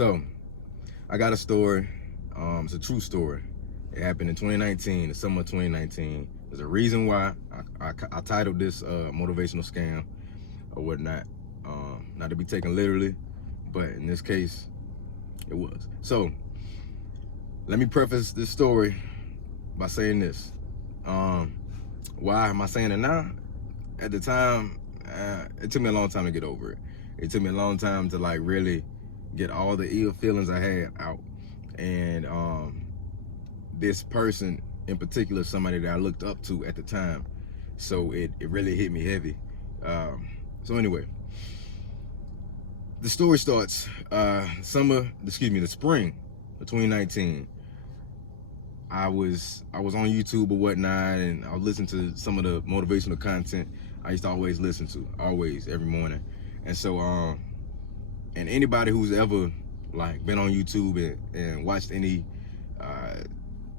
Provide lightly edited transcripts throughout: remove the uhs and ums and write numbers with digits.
So I got a story. It's a true story. It happened in 2019, the summer of 2019. There's a reason why I titled this motivational scam or whatnot. Not to be taken literally, but in this case, it was. So let me preface this story by saying this. Why am I saying it now? At the time, it took me a long time to get over it. It took me a long time to like really get all the ill feelings I had out. And this person in particular, somebody that I looked up to at the time. So it really hit me heavy. So anyway, the story starts the spring of 2019. I was on YouTube or whatnot, and I was listening to some of the motivational content I used to always listen to, every morning. And so, and anybody who's ever like been on YouTube and watched any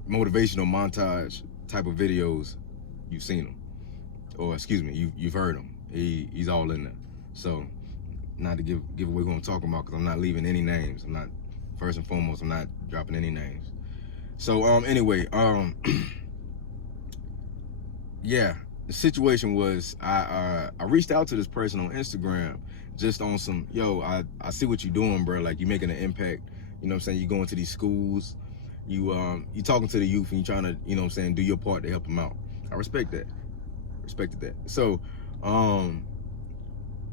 motivational montage type of videos, you've seen them, or excuse me, you've heard him. He's all in there. So, not to give away who I'm talking about, because I'm not leaving any names. I'm not, first and foremost, I'm not dropping any names. So anyway, yeah, the situation was I reached out to this person on Instagram just on some, yo, I see what you're doing, bro. Like, you're making an impact. You know what I'm saying? You're going to these schools, you talking to the youth, and you're trying to, you know what I'm saying, do your part to help them out. I respected that. So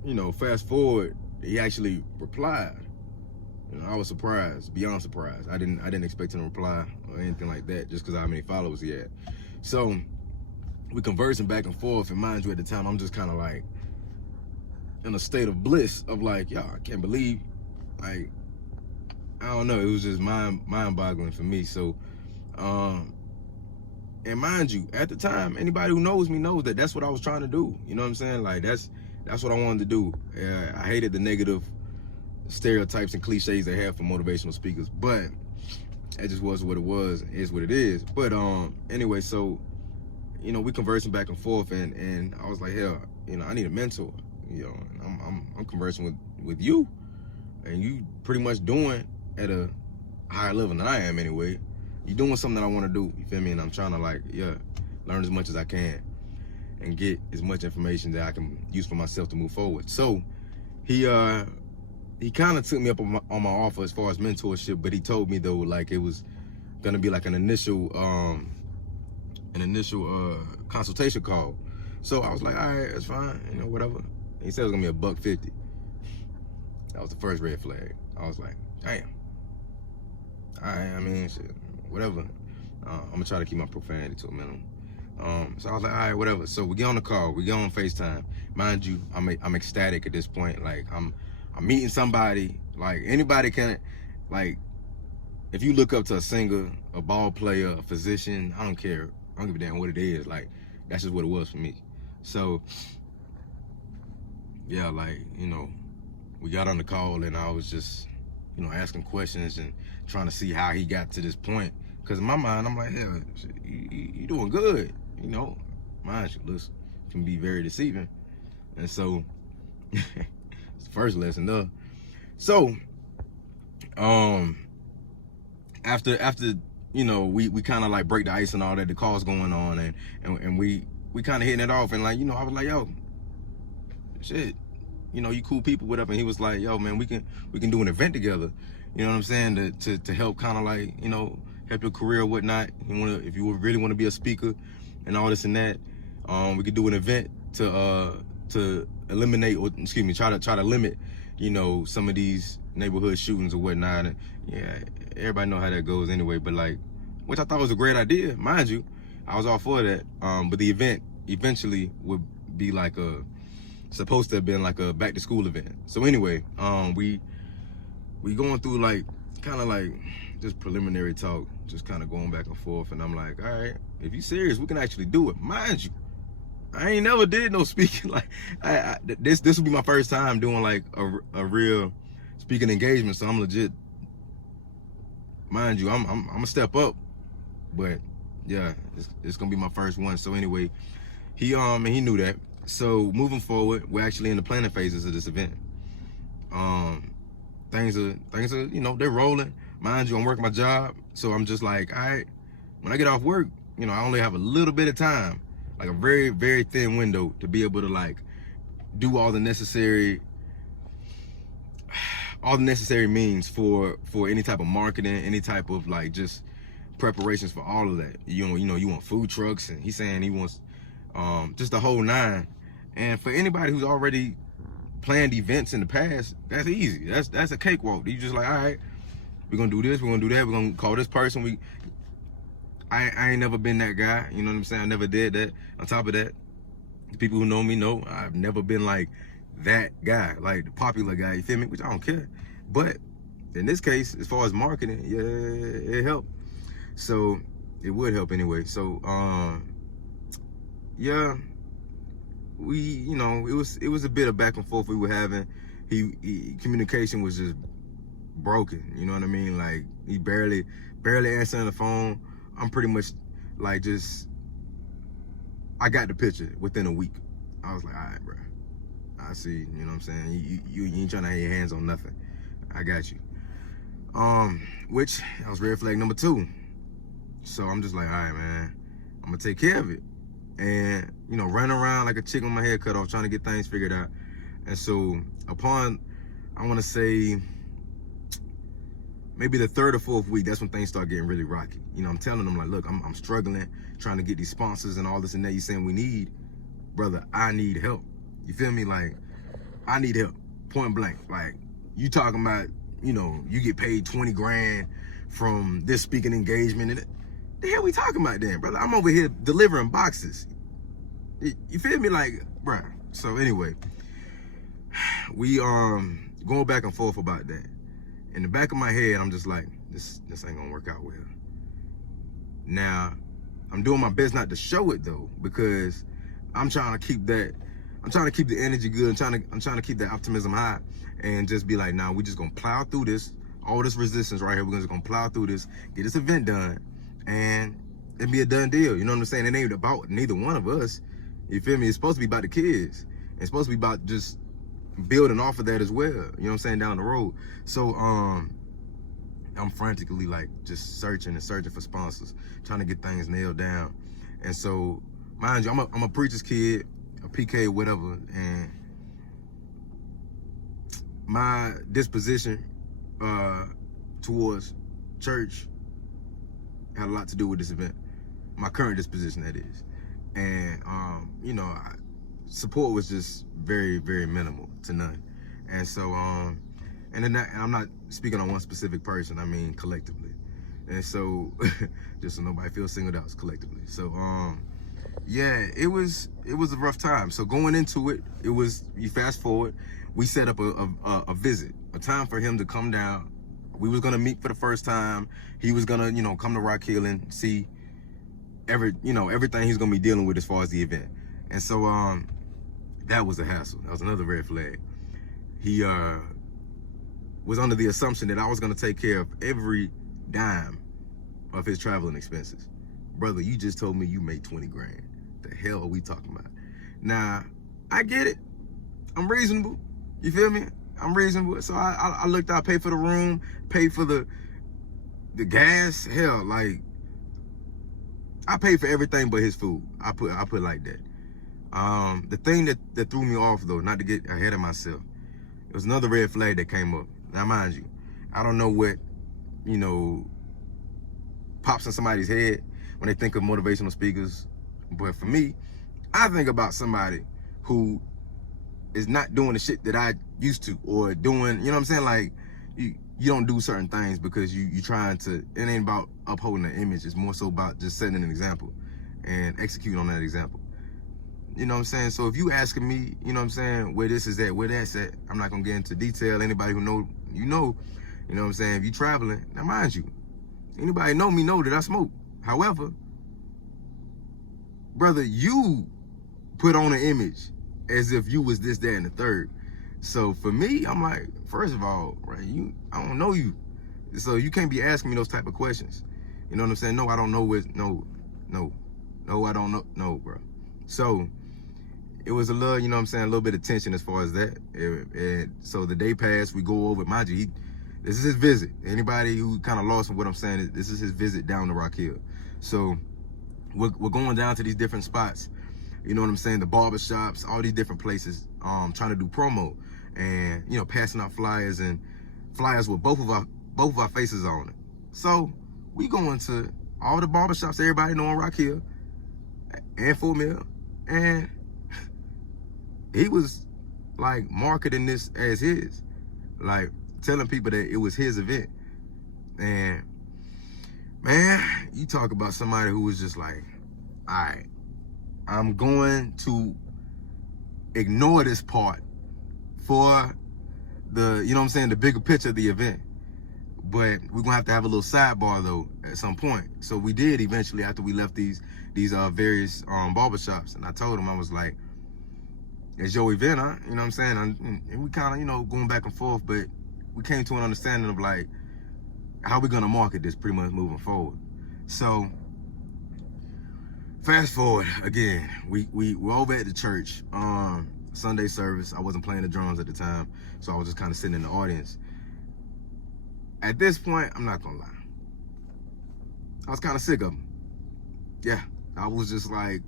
you know, fast forward, he actually replied. You know, I was surprised, beyond surprised. I didn't expect him to reply or anything like that, just because of how many followers he had. So we conversing back and forth, and mind you, at the time, I'm just kind of like in a state of bliss of like, yo, I can't believe, like, I don't know, it was just mind-boggling for me. So, and mind you, at the time, anybody who knows me knows that that's what I was trying to do. You know what I'm saying? Like, that's what I wanted to do. I hated the negative stereotypes and cliches they have for motivational speakers, but it just was what it was, is what it is. But anyway, so, you know, we conversing back and forth, and I was like, hell, you know, I need a mentor. You know, I'm conversing with you, and you pretty much doing at a higher level than I am anyway. You're doing something that I want to do, you feel me? And I'm trying to, like, yeah, learn as much as I can and get as much information that I can use for myself to move forward. So he kind of took me up on my offer as far as mentorship, but he told me though, like, it was gonna be like an initial consultation call. So I was like, all right, that's fine, you know, whatever. He said it was gonna be $150. That was the first red flag. I was like, damn. All right, I mean, shit, whatever. I'm gonna try to keep my profanity to a minimum. So I was like, all right, whatever. So we get on the call, we get on FaceTime. Mind you, I'm ecstatic at this point. Like, I'm meeting somebody. Like, anybody can, like, if you look up to a singer, a ball player, a physician, I don't care. I don't give a damn what it is. Like, that's just what it was for me. So, yeah, like, you know, we got on the call, and I was just, you know, asking questions and trying to see how he got to this point. Because in my mind, I'm like, hell, you doing good, you know. Mind you, listen, can be very deceiving. And so, it's the first lesson, though. So, after you know, we kind of like break the ice and all that, the call's going on, and we kind of hitting it off, and like, you know, I was like, yo, shit, you know, you cool people, whatever. And he was like, yo, man, we can do an event together. You know what I'm saying? To help kind of like, you know, help your career or whatnot. If you really want to be a speaker and all this and that, we could do an event to eliminate, or excuse me, try to limit, you know, some of these neighborhood shootings or whatnot. And yeah, everybody know how that goes anyway. But like, which I thought was a great idea, mind you. I was all for that. But the event eventually would be like supposed to have been like a back to school event. So anyway, we going through like kind of like just preliminary talk, just kind of going back and forth, and I'm like, all right, if you serious, we can actually do it. Mind you, I ain't never did no speaking. Like, this will be my first time doing like a real speaking engagement, so I'm legit. Mind you, I'm gonna step up, but yeah, it's gonna be my first one. So anyway, he knew that. So moving forward, we're actually in the planning phases of this event. things are, you know, they're rolling. Mind you, I'm working my job, so I'm just like, all right, when I get off work, you know, I only have a little bit of time, like a very, very thin window to be able to like do all the necessary means for any type of marketing, any type of like just preparations for all of that. You know, you want food trucks, and he's saying he wants just the whole nine. And for anybody who's already planned events in the past, that's easy. That's a cakewalk. You just like, all right, we're gonna do this, we're gonna do that, we're gonna call this person. I ain't never been that guy, you know what I'm saying? I never did that. On top of that, the people who know me know I've never been like that guy, like the popular guy, you feel me? Which I don't care. But in this case, as far as marketing, yeah, it helped. So it would help anyway. So yeah, we, you know, it was a bit of back and forth we were having. Communication was just broken, you know what I mean? Like he barely answering the phone. I'm pretty much like I got the picture within a week. I was like, all right, bro, I see, you know what I'm saying? You ain't trying to have your hands on nothing. I got you. Which that was red flag number 2. So I'm just like, all right, man, I'm gonna take care of it. And, you know, running around like a chicken with my head cut off, trying to get things figured out. And so upon, I want to say, maybe the 3rd or 4th week, that's when things start getting really rocky. You know, I'm telling them, like, look, I'm struggling, trying to get these sponsors and all this and that. You saying we need, brother, I need help. You feel me? Like, I need help, point blank. Like, you talking about, you know, you get paid 20 grand from this speaking engagement, and the hell we talking about then, brother? I'm over here delivering boxes. You feel me? Like, bruh. So anyway, we going back and forth about that. In the back of my head, I'm just like, this ain't gonna work out well. Now, I'm doing my best not to show it though, because I'm trying to keep the energy good. I'm trying to keep that optimism high, and just be like, nah, we just gonna plow through this, all this resistance right here. We're just gonna plow through this, get this event done, and it'd be a done deal. You know what I'm saying? It ain't about neither one of us. You feel me? It's supposed to be about the kids. It's supposed to be about just building off of that as well. You know what I'm saying? Down the road. So I'm frantically like just searching for sponsors, trying to get things nailed down. And so, mind you, I'm a preacher's kid, a PK, whatever, and my disposition towards church had a lot to do with this event. My current disposition, that is. And you know, support was just very, very minimal to none. And so and I'm not speaking on one specific person, I mean collectively. And so just so nobody feels singled out, collectively. So yeah, it was a rough time. So going into it, you fast forward, we set up a visit, a time for him to come down. We was gonna meet for the first time. He was gonna, you know, come to Rock Hill and see everything he's gonna be dealing with as far as the event. And so that was a hassle. That was another red flag. He was under the assumption that I was gonna take care of every dime of his traveling expenses. Brother, you just told me you made 20 grand. The hell are we talking about? Now, I get it. I'm reasonable. You feel me? I'm reasonable. So I looked out, paid for the room, paid for the gas. Hell, like, I paid for everything but his food. I put it like that. The thing that threw me off though, not to get ahead of myself, it was another red flag that came up. Now mind you, I don't know what, you know, pops in somebody's head when they think of motivational speakers, but for me, I think about somebody who is not doing the shit that I used to, or doing, you know what I'm saying? Like, you don't do certain things because you trying to, it ain't about upholding an image. It's more so about just setting an example and executing on that example. You know what I'm saying? So if you asking me, you know what I'm saying, where this is at, where that's at, I'm not gonna get into detail. Anybody who know, you know what I'm saying? If you traveling, now mind you, anybody know me know that I smoke. However, brother, you put on an image as if you was this, that, and the third. So for me, I'm like, first of all, right, I don't know you. So you can't be asking me those type of questions. You know what I'm saying? No, I don't know what, no, I don't know, no, bro. So it was a little, you know what I'm saying, a little bit of tension as far as that. And so the day passed, we go over, mind you, this is his visit. Anybody who kind of lost what I'm saying, this is his visit down to Rock Hill. So we're going down to these different spots, you know what I'm saying, the barber shops, all these different places, trying to do promo and, you know, passing out flyers with both of our faces on it. So we going to all the barber shops everybody know on Rock Hill and Full Mill, and he was like marketing this as his, like telling people that it was his event. And man, you talk about somebody who was just like, all right, I'm going to ignore this part for the, you know what I'm saying, the bigger picture of the event. But we're gonna have to have a little sidebar though at some point. So we did eventually after we left these various barbershops, and I told him, I was like, it's your event, huh? You know what I'm saying? And we kind of, you know, going back and forth, but we came to an understanding of like how we're gonna market this pretty much moving forward. So fast forward again, we're over at the church, Sunday service. I wasn't playing the drums at the time, so I was just kind of sitting in the audience. At this point, I'm not gonna lie, I was kind of sick of him. Yeah, I was just like,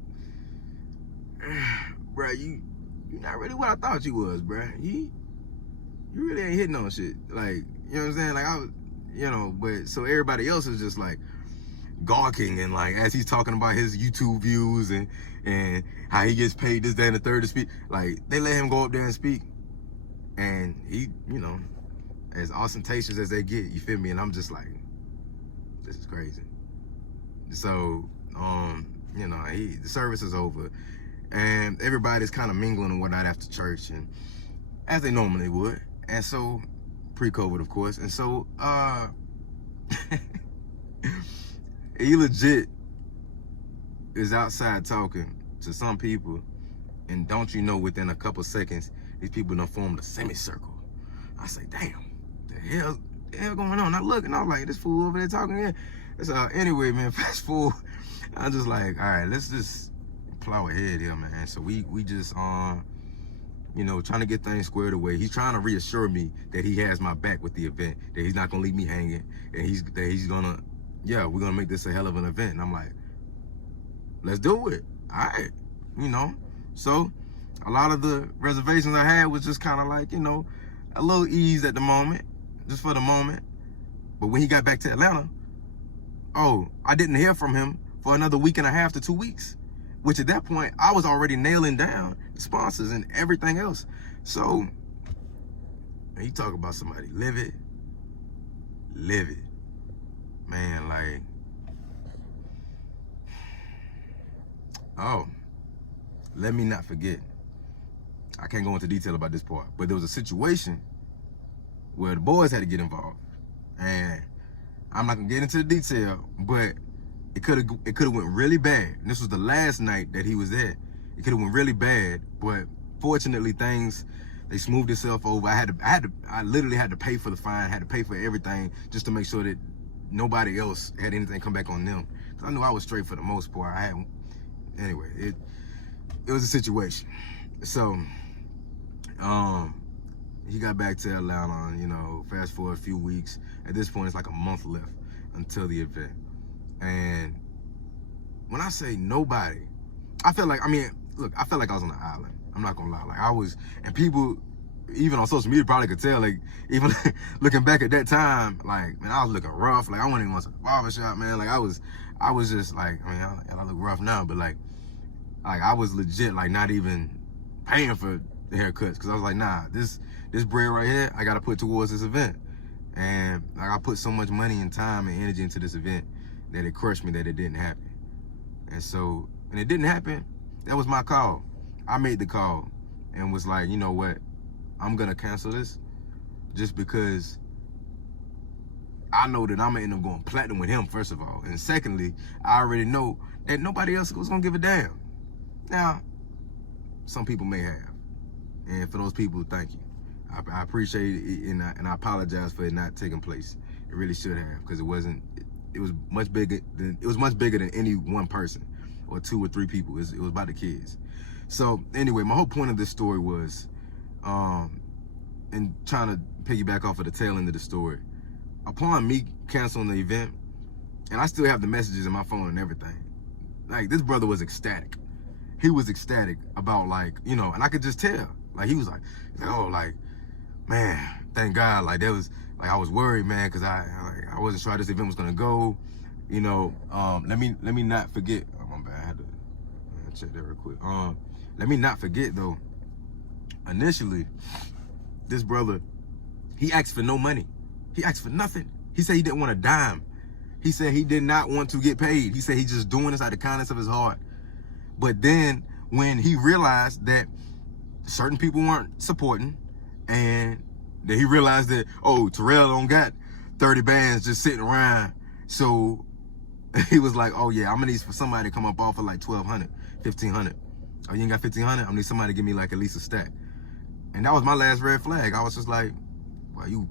bruh, you're not really what I thought you was, bruh. You really ain't hitting on shit. Like, you know what I'm saying? Like, I was, you know, but so everybody else is just like gawking, and like as he's talking about his YouTube views and how he gets paid this, that, and the third to speak, like they let him go up there and speak, and he, you know, as ostentatious as they get, you feel me? And I'm just like, this is crazy. So, you know, the service is over, and everybody's kind of mingling and whatnot after church, and as they normally would. And so, pre-COVID, of course. And so, he legit is outside talking to some people, and don't you know, within a couple seconds, these people done formed a semicircle. I say, damn. The hell going on? I look and I was like, this fool over there talking here. So anyway, man, fast forward. I just like, all right, let's just plow ahead here, man. So we just you know, trying to get things squared away. He's trying to reassure me that he has my back with the event, that he's not gonna leave me hanging, and he's gonna, yeah, we're gonna make this a hell of an event. And I'm like, let's do it. All right, you know. So a lot of the reservations I had was just kind of like, you know, a little ease at the moment, just for the moment. But when he got back to Atlanta, oh, I didn't hear from him for another week and a half to 2 weeks, which at that point, I was already nailing down the sponsors and everything else. So, man, you talk about somebody livid. Man, like, oh, let me not forget. I can't go into detail about this part, but there was a situation where the boys had to get involved, and I'm not gonna get into the detail, but it could have went really bad. And this was the last night that he was there. It could have went really bad, but fortunately they smoothed itself over. I literally had to pay for the fine, had to pay for everything just to make sure that nobody else had anything come back on them. Cause I knew I was straight for the most part. Anyway, it was a situation. So, he got back to Atlanta, you know, fast forward a few weeks. At this point, it's like a month left until the event. And when I say nobody, I felt like, I mean, look, I felt like I was on an island. I'm not gonna lie. Like I was, and people, even on social media, probably could tell, like, even looking back at that time, like, man, I was looking rough. Like, I wasn't even going to the barbershop, man. Like, I was just like, I mean, I look rough now, but like I was legit, like, not even paying for the haircuts. Cause I was like, nah, this bread right here, I got to put towards this event. And like, I put so much money and time and energy into this event that it crushed me that it didn't happen. And so, when it didn't happen, that was my call. I made the call and was like, you know what? I'm gonna cancel this just because I know that I'm gonna end up going platinum with him, first of all. And secondly, I already know that nobody else was gonna give a damn. Now, some people may have. And for those people, thank you. I appreciate it, and I apologize for it not taking place. It really should have, because it was much bigger than any one person or 2 or 3 people. It was about the kids. So anyway, my whole point of this story was, and trying to piggyback off of the tail end of the story, upon me canceling the event, and I still have the messages in my phone and everything, like, this brother was ecstatic. He was ecstatic about, like, you know, and I could just tell. Like, he was like, oh, like, man, thank God. Like, there was, like, I was worried, man, because I wasn't sure how this event was gonna go. You know, let me not forget. Oh, my bad. I had to check that real quick. Let me not forget though. Initially, this brother, he asked for no money. He asked for nothing. He said he didn't want a dime. He said he did not want to get paid. He said he's just doing this out of the kindness of his heart. But then when he realized that certain people weren't supporting, and that he realized that, oh, Terrell don't got 30 bands just sitting around, so he was like, oh yeah, I'm gonna need for somebody to come up off of like 1,200, 1,500. Oh, you ain't got 1,500? I'm gonna need somebody to give me like at least a stack. And that was my last red flag. I was just like, boy, you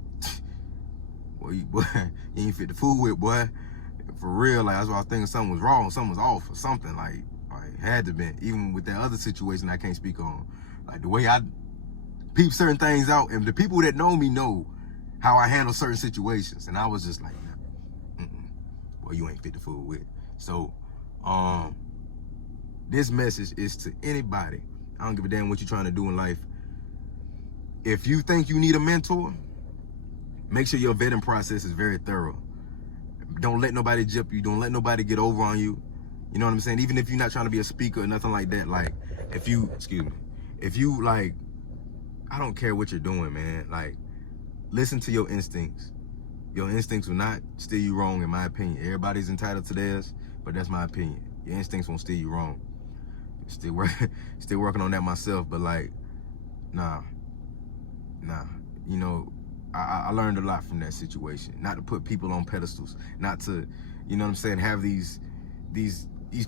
ain't fit the food with, boy. For real, like, that's why I was thinking something was wrong, something was off or something. Like had to be. Even with that other situation I can't speak on. Like, the way I peep certain things out, and the people that know me know how I handle certain situations. And I was just like, boy, you ain't fit the food with. So, this message is to anybody. I don't give a damn what you're trying to do in life. If you think you need a mentor, make sure your vetting process is very thorough. Don't let nobody jip you. Don't let nobody get over on you. You know what I'm saying? Even if you're not trying to be a speaker or nothing like that. Like, if you like, I don't care what you're doing, man. Like, listen to your instincts. Your instincts will not steer you wrong, in my opinion. Everybody's entitled to theirs, but that's my opinion. Your instincts won't steer you wrong. Still working on that myself, but like, nah. You know, I learned a lot from that situation. Not to put people on pedestals, not to, you know what I'm saying, have these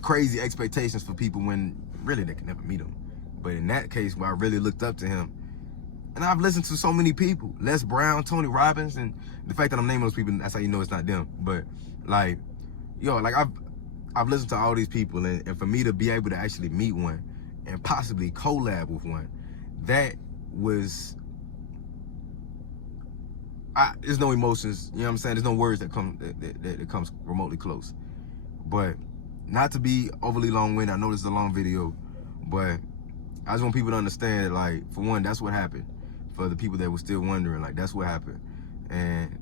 crazy expectations for people when really they can never meet them. But in that case, where I really looked up to him, and I've listened to so many people, Les Brown, Tony Robbins, and the fact that I'm naming those people, that's how you know it's not them. But like, yo, like I've listened to all these people, and for me to be able to actually meet one and possibly collab with one, that was, there's no emotions, you know what I'm saying? There's no words that comes remotely close. But not to be overly long-winded, I know this is a long video, but I just want people to understand that, like, for one, that's what happened. For the people that were still wondering, like, that's what happened. And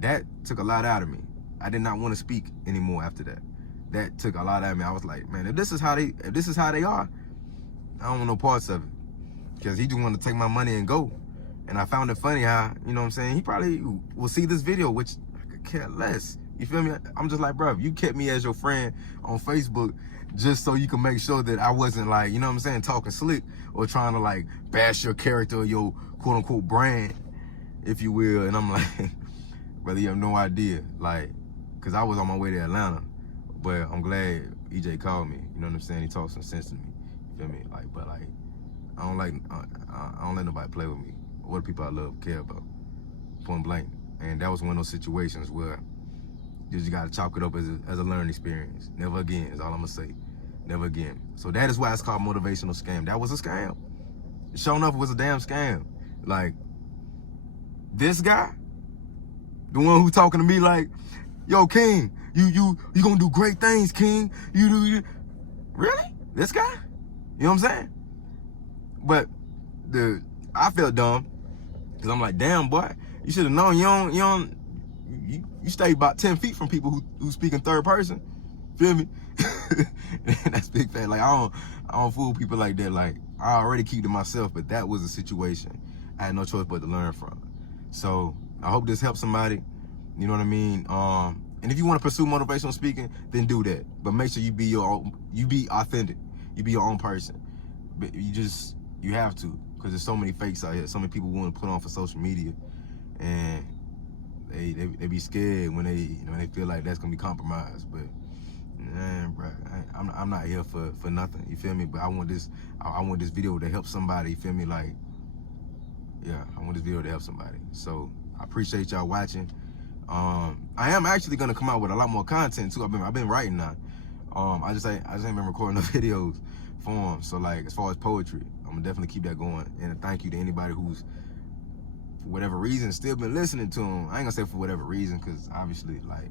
that took a lot out of me. I did not want to speak anymore after that. That took a lot out of me. I was like, man, if this is how they are, I don't want no parts of it. Because he just wanted to take my money and go. And I found it funny how, you know what I'm saying, he probably will see this video, which I could care less. You feel me? I'm just like, bro, you kept me as your friend on Facebook just so you can make sure that I wasn't, like, you know what I'm saying, talking slick or trying to, like, bash your character or your quote-unquote brand, if you will. And I'm like, brother, you have no idea. Like, because I was on my way to Atlanta, but I'm glad EJ called me. You know what I'm saying? He talked some sense to me. You feel me? Like, but, like, I don't let nobody play with me. What do people I love care about? Point blank. And that was one of those situations where you just gotta chalk it up as a learning experience. Never again is all I'm gonna say. Never again. So that is why it's called motivational scam. That was a scam. Sure enough, it was a damn scam. Like, this guy, the one who talking to me like, yo, King, you gonna do great things, King. You really? This guy? You know what I'm saying? But I felt dumb. Cause I'm like, damn, boy, you should have known you stay about 10 feet from people who speak in third person. Feel me? That's big fat. Like, I don't fool people like that. Like, I already keep to myself, but that was a situation I had no choice but to learn from. So I hope this helps somebody. You know what I mean? And if you want to pursue motivational speaking, then do that. But make sure you be authentic. You be your own person. But you have to. Because there's so many fakes out here. So many people want to put on for social media, and they be scared when they feel like that's gonna be compromised. But man, bro, I'm not here for nothing. You feel me? But I want this video to help somebody. You feel me? Like, yeah, I want this video to help somebody. So I appreciate y'all watching. I am actually gonna come out with a lot more content too. I've been writing now. I just ain't been recording no videos for him. So like, as far as poetry, I'm gonna definitely keep that going. And a thank you to anybody who's, for whatever reason, still been listening to him. I ain't gonna say for whatever reason, because obviously, like,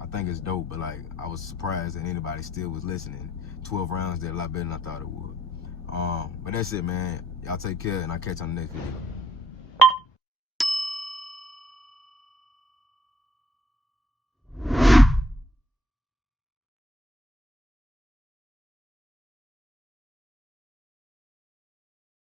I think it's dope, but like, I was surprised that anybody still was listening. 12 rounds did a lot better than I thought it would. But that's it, man. Y'all take care, and I'll catch you on the next video.